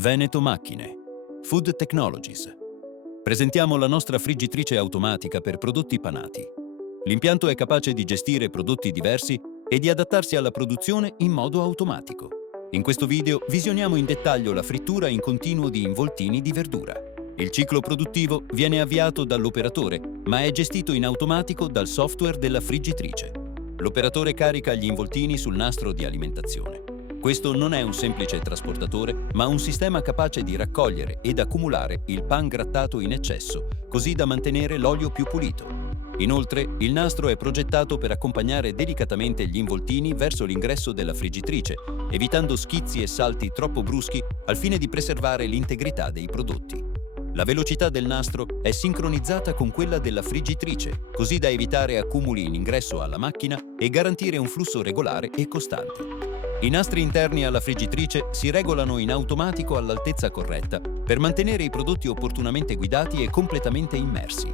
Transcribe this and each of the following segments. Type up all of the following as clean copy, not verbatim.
Veneto Macchine, Food Technologies. Presentiamo la nostra friggitrice automatica per prodotti panati. L'impianto è capace di gestire prodotti diversi e di adattarsi alla produzione in modo automatico. In questo video visioniamo in dettaglio la frittura in continuo di involtini di verdura. Il ciclo produttivo viene avviato dall'operatore, ma è gestito in automatico dal software della friggitrice. L'operatore carica gli involtini sul nastro di alimentazione. Questo non è un semplice trasportatore, ma un sistema capace di raccogliere ed accumulare il pan grattato in eccesso, così da mantenere l'olio più pulito. Inoltre, il nastro è progettato per accompagnare delicatamente gli involtini verso l'ingresso della friggitrice, evitando schizzi e salti troppo bruschi al fine di preservare l'integrità dei prodotti. La velocità del nastro è sincronizzata con quella della friggitrice, così da evitare accumuli in ingresso alla macchina e garantire un flusso regolare e costante. I nastri interni alla friggitrice si regolano in automatico all'altezza corretta per mantenere i prodotti opportunamente guidati e completamente immersi.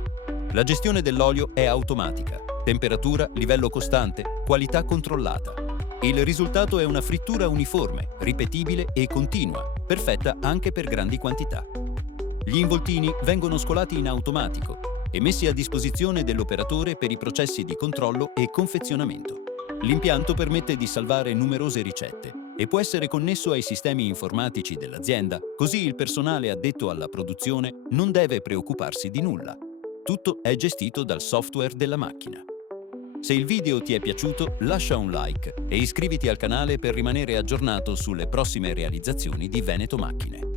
La gestione dell'olio è automatica, temperatura, livello costante, qualità controllata. Il risultato è una frittura uniforme, ripetibile e continua, perfetta anche per grandi quantità. Gli involtini vengono scolati in automatico e messi a disposizione dell'operatore per i processi di controllo e confezionamento. L'impianto permette di salvare numerose ricette e può essere connesso ai sistemi informatici dell'azienda, così il personale addetto alla produzione non deve preoccuparsi di nulla. Tutto è gestito dal software della macchina. Se il video ti è piaciuto, lascia un like e iscriviti al canale per rimanere aggiornato sulle prossime realizzazioni di Veneto Macchine.